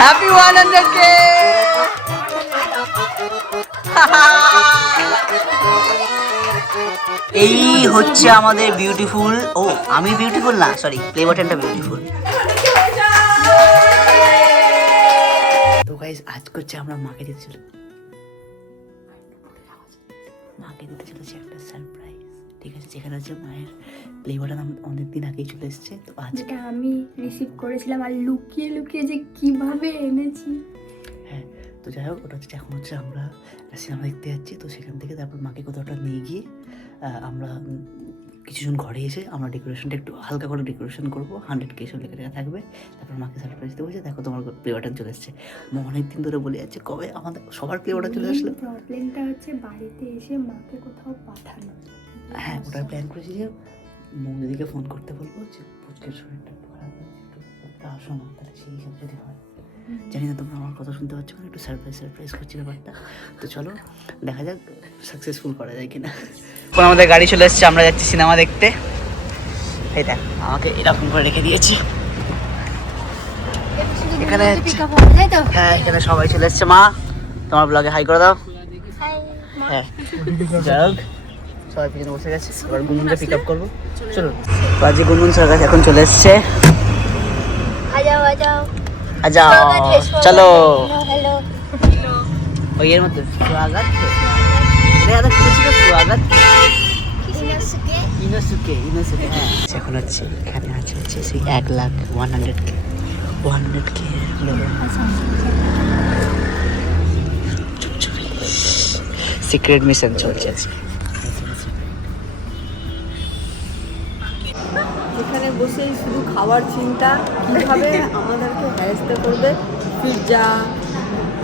Happy 100K। এই হচ্ছে আমাদের বিউটিফুল, ও আমি বিউটিফুল না, সরি প্লে বাটনটা বিউটিফুল। তো গাইস আজ করছে আমরা মাকে দিতে চলেছি একটা সারপ্রাইজ, ঠিক আছে? যেখানে হচ্ছে মায়ের প্লে বাটন অনেকদিন আগেই চলে এসেছে, তো আজকে আমি রিসিভ করেছিলাম আর লুকিয়ে লুকিয়ে যে কিভাবে এনেছি। হ্যাঁ, তো যাই হোক, ওটা হচ্ছে এখন হচ্ছে আমরা সিনেমা দেখতে যাচ্ছি, তো সেখান থেকে তারপর মাকে কোথাওটা নিয়ে গিয়ে আমরা কিছুজন ঘরে এসে আমরা ডেকোরেশনটা একটু হালকা করে ডেকোরেশন করবো, 100K সব লেখা থাকবে, তারপর মাকে সারপ্রাইজ দেবো যে দেখো তোমার প্লে বাটন চলে এসেছে। মা অনেকদিন ধরে বলে যাচ্ছে কবে আমাদের সবার প্লে বাটন চলে আসলো। প্রবলেমটা হচ্ছে বাড়িতে এসে মাকে কোথাও পাঠানো। হ্যাঁ, ওটা প্ল্যান করেছি যে মৌদিদিকে ফোন করতে বলবো যে পুচকের শরীরটা একটু খারাপ হয়েছে, একটু আসো না, তাহলে সেই হিসাবে যদি হয়। জানি না তোমরা আমার কথা শুনতে পাচ্ছ না, একটু সারপ্রাইজ করছি ব্যাপারটা। তো চলো দেখা যাক সাকসেসফুল করা যায় কিনা। এখন আমাদের গাড়ি চলে এসেছে, আমরা যাচ্ছি সিনেমা দেখতে। এই দেখ আমাকে এরকম করে রেখে দিয়েছি এখানে। হ্যাঁ, এখানে সবাই চলে এসছে। মা তোমার ব্লগে হাই করে দাও। হ্যাঁ, যাই হোক সবাই পিছনে বসে গেছে, এবার গুনগুনকে পিক আপ করবো। চলো, বাজি গুনগুন সরকার এখন চলে এসছে। আজাও চলো। ওই এর মধ্যে স্বাগত স্বাগত ইনোসুকে। হ্যাঁ, এখন হচ্ছে এখানে আছে হচ্ছে সেই 1,00,000 100K সিক্রেট মিশন চলছে আজকে। এখানে বসে শুধু খাওয়ার চিন্তা, কিভাবে আমাদেরকে হ্যারাস্ট করবে। পিৎজা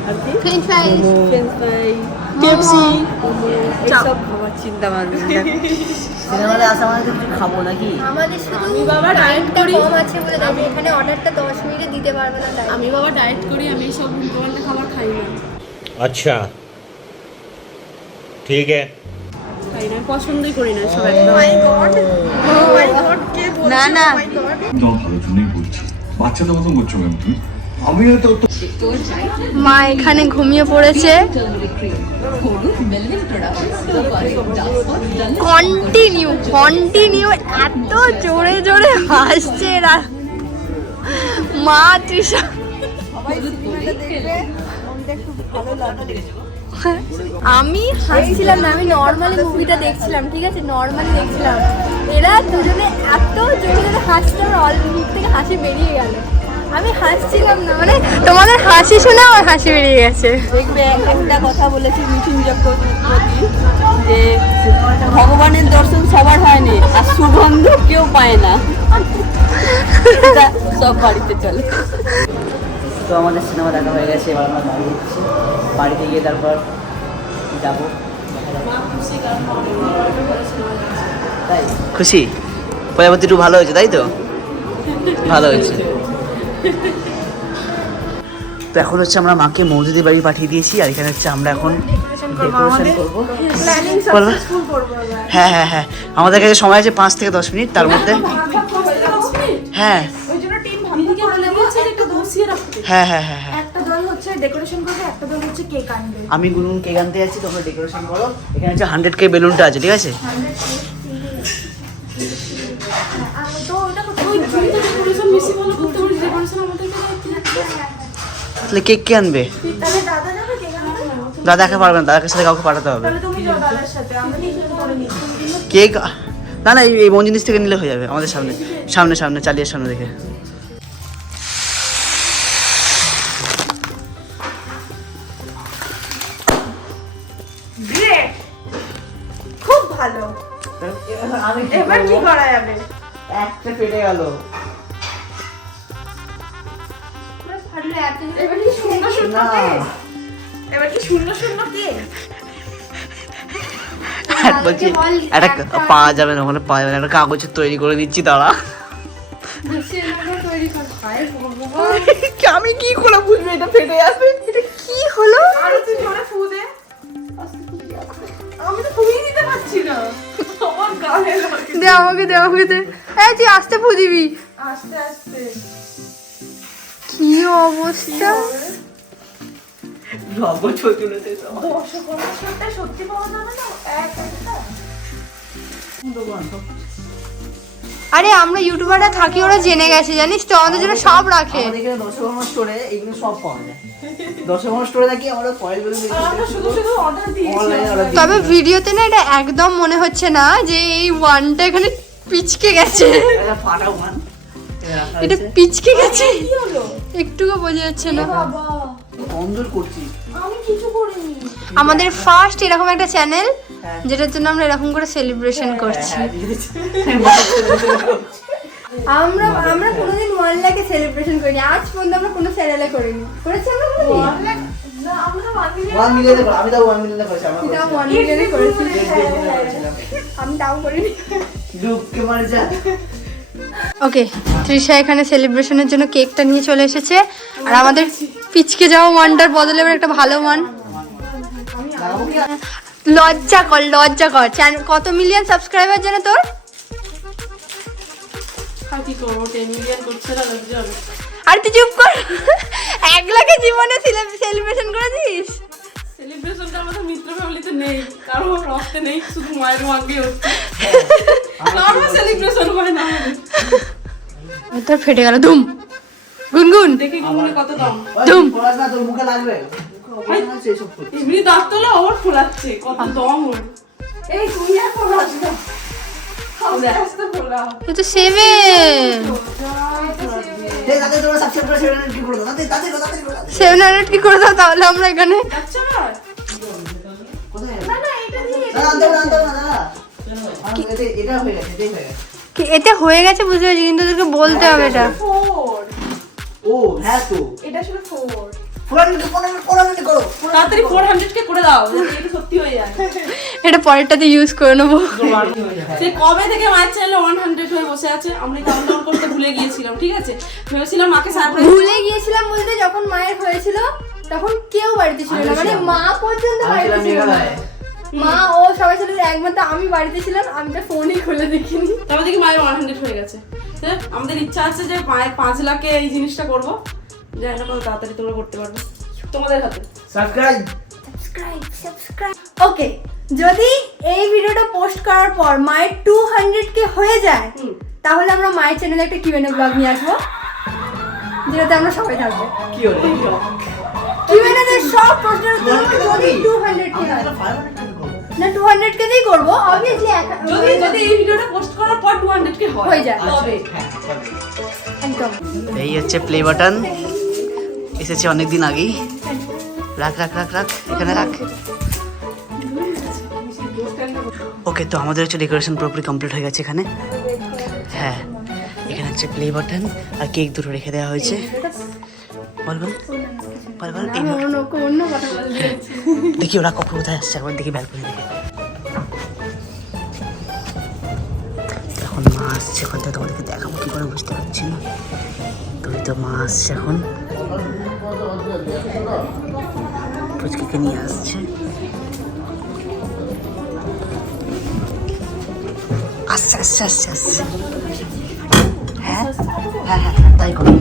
আর কি ফ্রেঞ্চ ফ্রাই, কেএফসি, এইসব খাওয়ার চিন্তা আমাদের। সিনেমাতে আসা মানে তো কিছু খাবো নাকি? আমাদের শুধু আমি বাবা ডায়েট করি, কম আছে বলে আমি এখানে অর্ডারটা 10 মিনিটে দিতে পারবে না। তাই আমি বাবা ডায়েট করি, আমি সব উল্টোপাল্টা খাবার খাই না। अच्छा ठीक है, খাই না, পছন্দই করি না সব একদম। না না দম ভালো জন্যই বলছি, বাচ্চাদের মতন করছো কেন তুমি? আমিও তো মা এখানে ঘুমিয়ে পড়েছে। কন্টিনিউ এত জোরে জোরে হাসছে এরা। মা তৃষা আমি হাসছিলাম না, আমি নর্মালি মুভিটা দেখছিলাম, ঠিক আছে? নর্মালি দেখছিলাম, এরা দুজনে এত জোরে জোরে হাসছে, আমার অল্প মুখ থেকে হাসি বেরিয়ে গেল। আমি হাসছিলাম না, মানে তোমাদের হাসি শুনে আমার হাসি বেরিয়ে গেছে। দেখবে একটা কথা বলেছি মৃত্যুঞ্জয় প্রতি, যে ভগবানের দর্শন সবার হয়নি, আর সুগন্ধ কেউ পায় না। এটা সব বাড়িতে চলে। তো আমাদের সিনেমা দেখা হয়ে গেছে, এবার আমরা বাড়ি যাচ্ছি। বাড়িতে গিয়ে তারপর যাবো। তাই খুশি? প্রজাপতি একটু ভালো হয়েছে তাই তো? ভালো হয়েছে। তো এখন হচ্ছে আমরা মাকে মৌদিদির বাড়ি পাঠিয়ে দিয়েছি, আর এখানে হচ্ছে আমরা এখন ডেকোরেশন করবো। হ্যাঁ হ্যাঁ হ্যাঁ, আমাদের কাছে সময় আছে 5 থেকে 10 মিনিট, তার মধ্যে। হ্যাঁ হ্যাঁ হ্যাঁ হ্যাঁ হ্যাঁ, একটা দল হচ্ছে ডেকোরেশন করবে, একটা দল হচ্ছে কেক আনবে। আমি গুনগুন কেক আনতে যাচ্ছি, তোমরা ডেকোরেশন করো। এখানে হচ্ছে 100K বেলুনটা আছে, ঠিক আছে? তাহলে কেক কে আনবে? দাদাকে পারবে না, দাদাকে সাথে কাউকে পাঠাতে হবে। কেক না না, এই মন জিনিস থেকে নিলে হয়ে যাবে। আমাদের সামনে সামনে সামনে চালিয়ে সামনে দেখে। খুব ভালো। এবার কি করা যাবে? একটা ফেটে গেল। এবার কি শূন্য শূন্য কে? এবার কি শূন্য শূন্য কে? বলছি একটা পাওয়া যাবে না, ওখানে পাওয়া যাবে না, একটা কাগজের তৈরি করে দিচ্ছি, দাঁড়া। আমি কি করে বুঝবো এটা ফেটে যাবে? এটা কি হলো? আরে তুই জোরে ফু দে। আমি তো ফুই দিতে পারছি না, আমার গায়ে লাগে। দে আমাকে দে। এই তুই আস্তে ফু দিবি। আস্তে আস্তে। কি কি অবস্থা! আরে আমরা ইউটিউবাররা থাকি, ওরা জেনে গেছে জানিস তো, আমাদের জন্য সব রাখে। আমাদের এখানে দশকর্মা স্টোরে এইগুলো সব পাওয়া যায়। দশকর্মা স্টোরে দেখি আমরা ফয়েলগুলো তবে ভিডিওতে না এটা একদম মনে হচ্ছে না যে এই ওয়ানটা এখানে পিচকে গেছে, ফাটা ওয়ান এটা পিচকে গেছে, একটুকু বোঝা যাচ্ছে না। কমজোর করছি। আমাদের ফার্স্ট এরকম একটা চ্যানেল, যেটার জন্য আমরা এরকম করে সেলিব্রেশন করছি। আমরা কোনোদিন 1 লাখে সেলিব্রেশন করিনি, আজ পর্যন্ত আমরা কোনো চ্যানেলে করিনি। করেছি আমরা? 1 লাখ না, আমরা 1 মিলিয়নে করি। আমি তাও 1 মিলিয়নে করেছি। আমরা তাও 1 মিলিয়নে করেছি। আমি তাও করিনি। দুঃখে মার যা। ওকে, তৃষা এখানে সেলিব্রেশনের জন্য কেকটা নিয়ে চলে এসেছে, আর আমাদের পিচকে যাওয়া ওয়ানটার বদলে এবার একটা ভালো ওয়ান। লজ্জা কর, লজ্জা কর। কত মিলিয়ন সাবস্ক্রাইবার জানো তোর? আর তুই চুপ কর। 1 লাখের জীবনে সেলিব্রেশন করেছিস? সেলিব্রেশনটা আমাদের মিত্র ফ্যামিলিতে নেই, কারো রক্তে নেই, শুধু মায়ের ওয়াঙ্গে হচ্ছে। কারো সেলিব্রেশন হয় না আমাদের। তোর ফেটে গেল ধুম গুনগুন, দেখি গুনগুনে কত দাম। ধুম। পড়াশোনা তোর মুখে লাগবে। এমনি দাঁত তোলা ওর ফোলাচ্ছে, কত দম ওর। এই তুই আর ফোলাস না, আস্তে আস্তে ফোলা। এ তো 7। এই দাদা তোরা সাবস্ক্রাইব করে 700 কি করে দাও? দাদা 700 কি করে দাও তাহলে আমরা এখানে? আচ্ছা না কোথায়? না না এটা দিয়ে না দাদা এটা হয়ে গেছে, এটাই হয়ে গেছে। কি এতে হয়ে গেছে বুঝতে পারছি, কিন্তু তোকে বলতে হবে এটা। 4 ও হ্যাঁ তো এটা শুধু 4 400 করো। তাড়াতাড়ি 400 কে করে দাও, যাতে এটা সত্যি হয়ে যায়। এটা পরেরটাতে ইউজ করে নেবো। সে কবে থেকে মায়ের চ্যানেলে 100 হয়ে বসে আছে, আমরা কাউন্টডাউন করতে ভুলে গিয়েছিলাম। ঠিক আছে, ভেবেছিলাম মাকে সারপ্রাইজ ভুলে গিয়েছিলাম বলতে, যখন মায়ের হয়েছিল তখন কেউ বাড়িতে ছিল না, মানে মা পর্যন্ত বাড়িতে ছিল না। মা ও সবাই ছিল, একমাত্র আমি বাড়িতে ছিলাম, আমি তো ফোনই খুলে দেখিনি। তবে দেখি মায়ের 100 হয়ে গেছে। আমাদের ইচ্ছা আছে যে মায়ের 5 লাখে এই জিনিসটা করবো, জানি না কত তাড়াতাড়ি তোমরা করতে পারবে, তোমাদের হাতে। সাবস্ক্রাইব। ওকে, যদি এই ভিডিওটা পোস্ট করার পর মায়ের 200k হয়ে যায়, তাহলে আমরা মায়ের চ্যানেলে একটা কিউএনএ ব্লগ নিয়ে আসবো, যেটাতে আমরা সবাই থাকবো। কি হলো? কিউএনএ তে সব প্রশ্নের উত্তর যদি 200k হয় না, 200k দিয়েই করবো অবভিয়াসলি। যদি এই ভিডিওটা পোস্ট করার পর 200k হয়ে যায় তবে একদম। এই হচ্ছে প্লে বাটন, এসেছে অনেকদিন আগেই। রাখ রাখ রাখ রাখ, এখানে রাখ। ওকে, তো আমাদের হচ্ছে ডেকোরেশন পুরোপুরি কমপ্লিট হয়ে গেছে এখানে। হ্যাঁ, এখানে হচ্ছে প্লে বাটন আর কেক দুটো রেখে দেওয়া হয়েছে। বল বল বল বল। এই অন্য কথা বলতে দেখি ওরা কখন কোথায় আসছে, একবার দেখি ব্যালকনি দেখে। এখন মা আসছে, এখন তো তোমাদেরকে দেখাবো কি করে বুঝতে পারছি না। তুই তো মা আসছে এখন, পুচকিকে নিয়ে আসছে। আসছে আসছে আসছে আসছে। হ্যাঁ হ্যাঁ হ্যাঁ হ্যাঁ, তাই করো।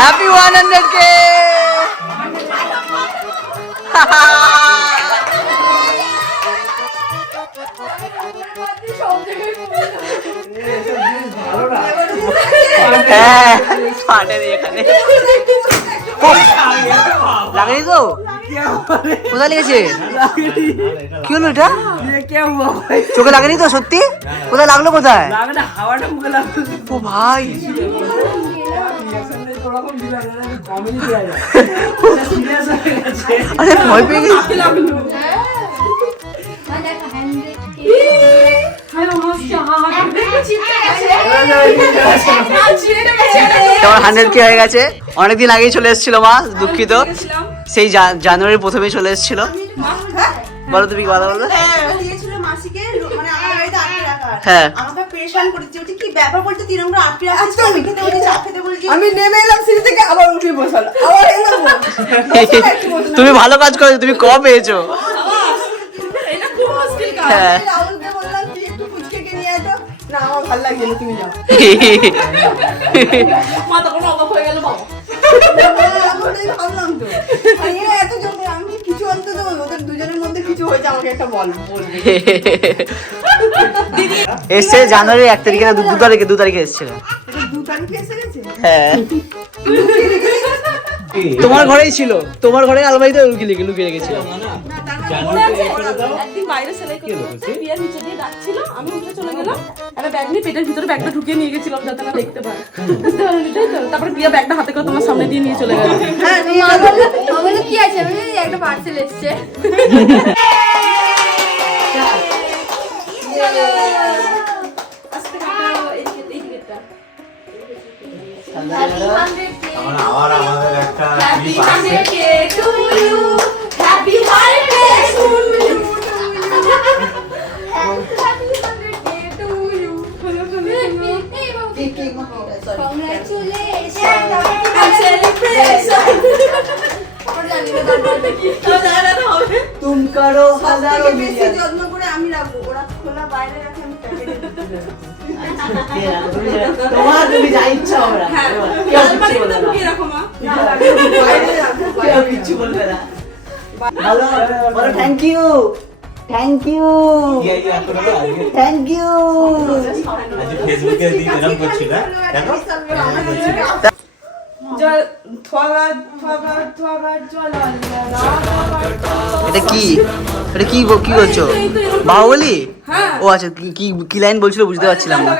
Happy 100k! হ্যাঁ, ফাটেনি এখানে। লাগেনি তো? কোথায় লেগেছে? কি হলো এটা? চোখে লাগেনি তো সত্যি? কোথায় লাগলো? কোথায়? ও ভাই, আরে ভয় পেয়ে গেছি। তোমার 100k হয়ে গেছে, অনেকদিন আগেই চলে এসেছিল মা, দুঃখিত। সেই জানুয়ারির প্রথমেই চলে এসেছিল। বলো তুমি কি কথা বলবে? হ্যাঁ আমাকে পেরেশান করেছে ওটা কি ব্যাপার বলতে 3 নম্বর আটকে রাখছিস আমি খেতে বলছি চা খেতে বলছি আমি নেমে এলাম সিঁড়ি থেকে আবার উঠে বসালো আবার এলাম তুমি ভালো কাজ করেছো, তুমি কম পেয়েছো। এটা খুব মুশকিল কাজ হ্যাঁ। রাহুলকে বললাম তুই একটু ফুচকে কে নিয়ে আয় তো না আমার ভালো লাগছে না তুমি যাও মা তখন অবাক হয়ে গেল বাবা আমি ভাবলাম তো আমি এত জলদি আমি কিছু অন্তত ওদের দুজনের মধ্যে কিছু হয়েছে আমাকে একটা বলবে এসছে জানুয়ারি 1 তারিখে না 2 তারিখে এসেছিল। 2 তারিখে এসে গেছে হ্যাঁ তোমার ঘরেই ছিল, তোমার ঘরে আলমারিতে লুকিয়ে রেখেছিল। একদিন বাইরে সেলাই করতে বিয়ের নিচে দিয়ে ডাকছিল, আমি উঠে চলে গেলাম, একটা ব্যাগ নিয়ে পেটের ভিতরে ব্যাগটা ঢুকিয়ে নিয়ে গেছিলাম যাতে না দেখতে পায়, বুঝতে পারলি তাই তো? তারপরে বিয়ে ব্যাগটা হাতে করে তোমার সামনে দিয়ে নিয়ে চলে গেল। মা বললো কি আছে, আমি বললাম, একটা পার্সেল এসছে। আবার আমাদের একটা तुम करो हजारों বেশি যত্ন করে আমি রাখবো ওরা খোলা বাইরে রাখে আমি প্যাকেটে তোমার তুমি যা ইচ্ছা হবে না, কেউ কিচ্ছু বলবে না। ভালো বলো thank you thank you thank you. আজ ফেসবুকে দিন এরকম করছি না দেখো এটা কি, এটা কি কি করছো বাহুবলি? ও আচ্ছা কি কি লাইন বলছিল বুঝতে পারছিলাম না।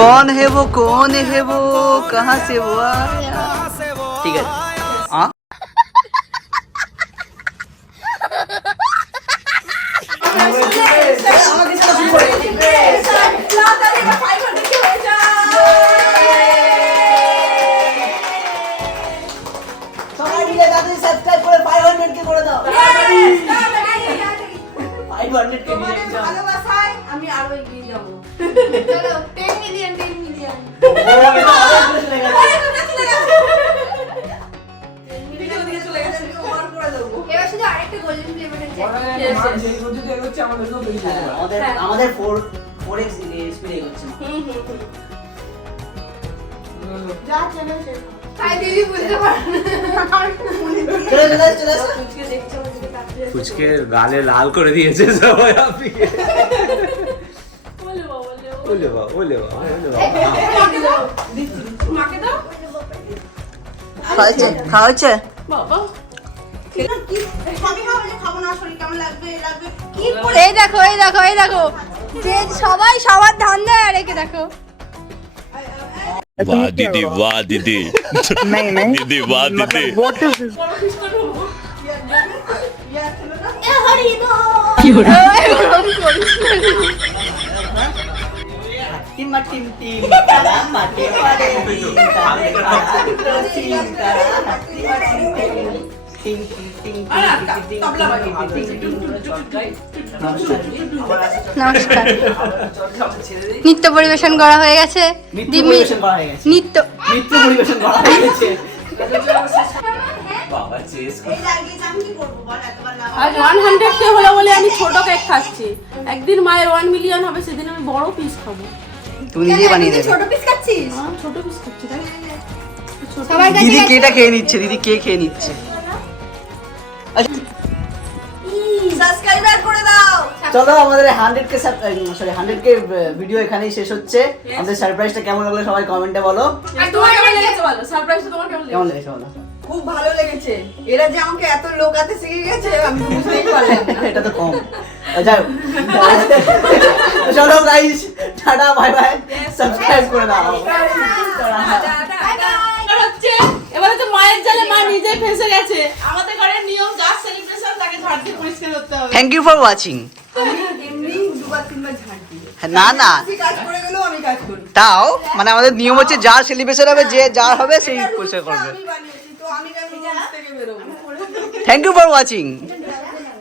কौन है वो कहाँ से वो आया, ঠিক আছে। সবাই মিলে তাড়াতাড়ি সাবস্ক্রাইব করে 500 কে করে দাও। 500 কে নিয়ে যাও। ভালোবাসায় আমি আরো এগিয়ে যাবো চলো 10 মিলিয়ন এবার শুধু আরেকটা গোল্ডেন ফ্লেভার আছে। আমাদের 4x স্পিড এগোচ্ছে। তাই দিদি বুঝতে পারে চলে ফুচকে গালে লাল করে দিয়েছে সবাই আপনি ওলে খাওয়াচ্ছে বাবা খাবো না শরীর কেমন লাগবে লাগবে কি এই দেখো যে সবাই সবার ধান্দা রেখে দেখো। वाह दीदी वाह दीदी दीदी वाह दीदी নমস্কার, নৃত্য পরিবেশন করা হয়ে গেছে। নৃত্য পরিবেশন করা হয়ে গেছে। বাবা চেস এই লাগিয়েছে আমি কি করবো বল এতবার লাগা আজ 100 কে হলো বলে আমি ছোট কেক খাচ্ছি, একদিন মায়ের 1 মিলিয়ন হবে সেদিন আমি বড় পিস খাবো। তুমি নিজে বানিয়ে দেবে। ছোট পিস খাচ্ছিস ছোট পিস খাচ্ছি তাই সবাই কাছে দিদি কেটা খেয়ে নিচ্ছে, দিদি কে খেয়ে নিচ্ছে। সাবস্ক্রাইবার করে দাও চলো আমাদের 100 কে ভিডিও এখানেই শেষ হচ্ছে। আমাদের সারপ্রাইজটা কেমন লাগলো সবাই কমেন্টে বলো। আর তোমার কেমন লেগেছে বলো, সারপ্রাইজটা তোমার কেমন লেগেছে? কেমন লেগেছে বলো। খুব ভালো লেগেছে এরা যে আমাকে এত লোকাতে শিখে গেছে আমি তো বুঝতেই পারলাম না এটা তো কম। যাও চলো guys, tata bye bye, subscribe করে দাও। হচ্ছে এবারে তো মায়ের জালে মা নিজে ফেঁসে গেছে, আমাদের ঘরের নিয়ম যা সেলিব্রেশন তাকে ঝাড় দিয়ে পরিষ্কার করতে হবে। Thank you for watching. আমি এমনি দুবার তিনবার ঝাড় দিই না না বেশি কাজ করে গেলেও আমি কাজ করি তাও মানে আমাদের নিয়ম হচ্ছে যার সেলিব্রেশন হবে, যে যার হবে সেই পরিষ্কার করবে। আমি বানিয়েছি তো আমি কেন নিচ থেকে বেরোবো থ্যাংক ইউ ফর ওয়াচিং।